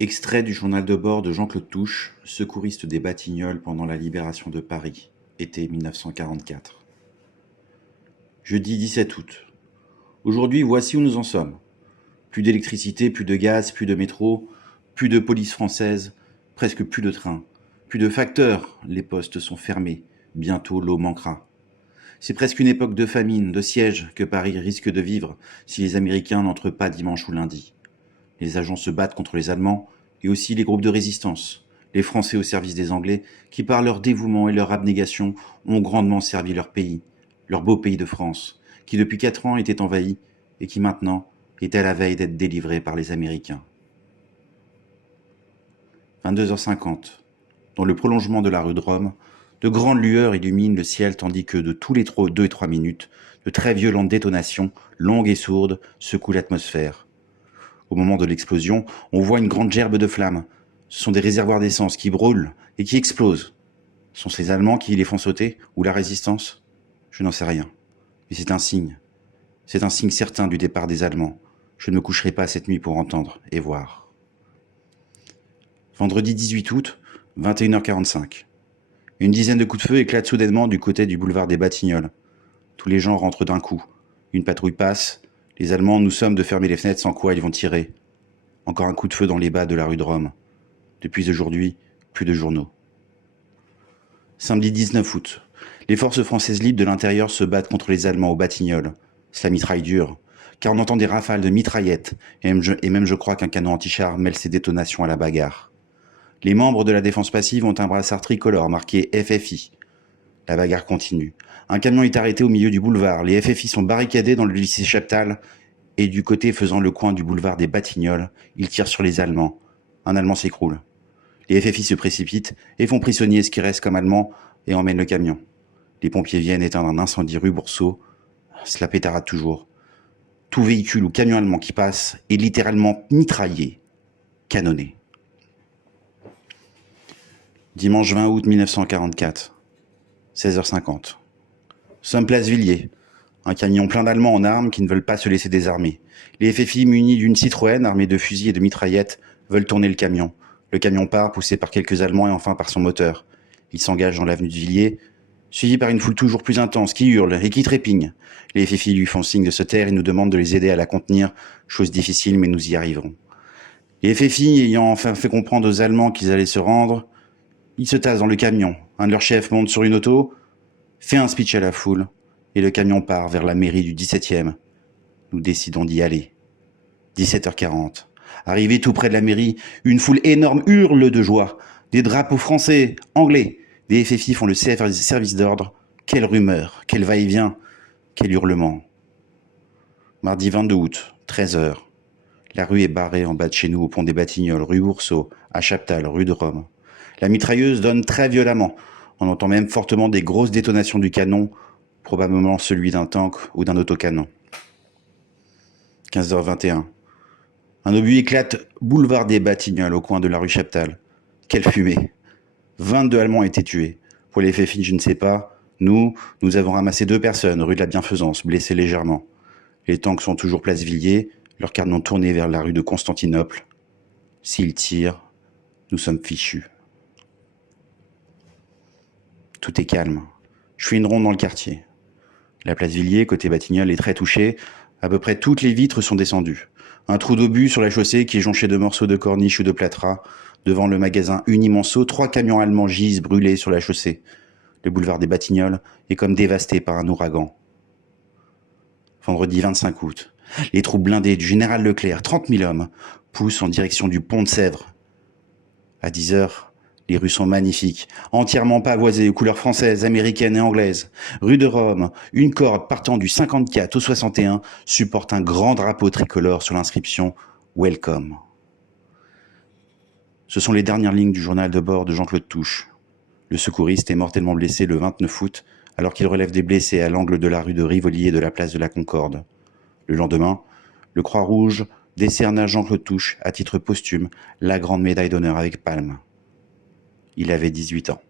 Extrait du journal de bord de Jean-Claude Touche, secouriste des Batignolles pendant la libération de Paris, été 1944. Jeudi 17 août. Aujourd'hui, voici où nous en sommes. Plus d'électricité, plus de gaz, plus de métro, plus de police française, presque plus de trains, plus de facteurs, les postes sont fermés, bientôt l'eau manquera. C'est presque une époque de famine, de siège que Paris risque de vivre si les Américains n'entrent pas dimanche ou lundi. Les agents se battent contre les Allemands et aussi les groupes de résistance, les Français au service des Anglais qui par leur dévouement et leur abnégation ont grandement servi leur pays, leur beau pays de France, qui depuis 4 ans était envahi et qui maintenant est à la veille d'être délivré par les Américains. 22h50. Dans le prolongement de la rue de Rome, de grandes lueurs illuminent le ciel tandis que de tous les 2 et 3 minutes, de très violentes détonations, longues et sourdes, secouent l'atmosphère. Au moment de l'explosion, on voit une grande gerbe de flammes. Ce sont des réservoirs d'essence qui brûlent et qui explosent. Sont-ce les Allemands qui les font sauter ou la résistance? Je n'en sais rien. Mais c'est un signe. C'est un signe certain du départ des Allemands. Je ne me coucherai pas cette nuit pour entendre et voir. Vendredi 18 août, 21h45. Une dizaine de coups de feu éclatent soudainement du côté du boulevard des Batignolles. Tous les gens rentrent d'un coup. Une patrouille passe. Les Allemands nous somment de fermer les fenêtres sans quoi ils vont tirer. Encore un coup de feu dans les bas de la rue de Rome. Depuis aujourd'hui, plus de journaux. Samedi 19 août. Les forces françaises libres de l'intérieur se battent contre les Allemands aux Batignolles. Cela mitraille dur, car on entend des rafales de mitraillettes, et même je crois qu'un canon anti-char mêle ses détonations à la bagarre. Les membres de la défense passive ont un brassard tricolore marqué FFI. La bagarre continue. Un camion est arrêté au milieu du boulevard. Les FFI sont barricadés dans le lycée Chaptal, et du côté faisant le coin du boulevard des Batignolles, ils tirent sur les Allemands. Un Allemand s'écroule. Les FFI se précipitent et font prisonnier ce qui reste comme Allemand et emmènent le camion. Les pompiers viennent éteindre un incendie rue Boursault. Cela pétarade toujours. Tout véhicule ou camion allemand qui passe est littéralement mitraillé, canonné. Dimanche 20 août 1944, 16h50. Sommes place Villiers. Un camion plein d'Allemands en armes qui ne veulent pas se laisser désarmer. Les FFI munis d'une Citroën armée de fusils et de mitraillettes veulent tourner le camion. Le camion part, poussé par quelques Allemands et enfin par son moteur. Il s'engage dans l'avenue de Villiers, suivi par une foule toujours plus intense qui hurle et qui trépigne. Les FFI lui font signe de se taire et nous demandent de les aider à la contenir, chose difficile mais nous y arriverons. Les FFI ayant enfin fait comprendre aux Allemands qu'ils allaient se rendre, ils se tassent dans le camion. Un de leurs chefs monte sur une auto, fait un speech à la foule, et le camion part vers la mairie du 17e. Nous décidons d'y aller. 17h40. Arrivé tout près de la mairie, une foule énorme hurle de joie. Des drapeaux français, anglais. Des FFI font le service d'ordre. Quelle rumeur, quel va-et-vient, quel hurlement. Mardi 22 août, 13h. La rue est barrée en bas de chez nous, au pont des Batignolles, rue Boursault, à Chaptal, rue de Rome. La mitrailleuse donne très violemment. On entend même fortement des grosses détonations du canon, probablement celui d'un tank ou d'un autocanon. 15h21. Un obus éclate boulevard des Batignolles, au coin de la rue Chaptal. Quelle fumée! 22 Allemands ont été tués. Pour les FFI, je ne sais pas. Nous avons ramassé 2 personnes, rue de la Bienfaisance, blessées légèrement. Les tanks sont toujours place Villiers, leurs canons tournés vers la rue de Constantinople. S'ils tirent, nous sommes fichus. Tout est calme. Je fais une ronde dans le quartier. La place Villiers, côté Batignolles, est très touchée. À peu près toutes les vitres sont descendues. Un trou d'obus sur la chaussée qui est jonché de morceaux de corniche ou de plâtras. Devant le magasin Unimonceau, 3 camions allemands gisent brûlés sur la chaussée. Le boulevard des Batignolles est comme dévasté par un ouragan. Vendredi 25 août. Les troupes blindées du général Leclerc, 30 000 hommes, poussent en direction du pont de Sèvres. À 10h, les rues sont magnifiques, entièrement pavoisées aux couleurs françaises, américaines et anglaises. Rue de Rome, une corde partant du 54 au 61 supporte un grand drapeau tricolore sur l'inscription « Welcome ». Ce sont les dernières lignes du journal de bord de Jean-Claude Touche. Le secouriste est mortellement blessé le 29 août alors qu'il relève des blessés à l'angle de la rue de Rivoli et de la place de la Concorde. Le lendemain, le Croix-Rouge décerne à Jean-Claude Touche, à titre posthume, la grande médaille d'honneur avec palme. Il avait 18 ans.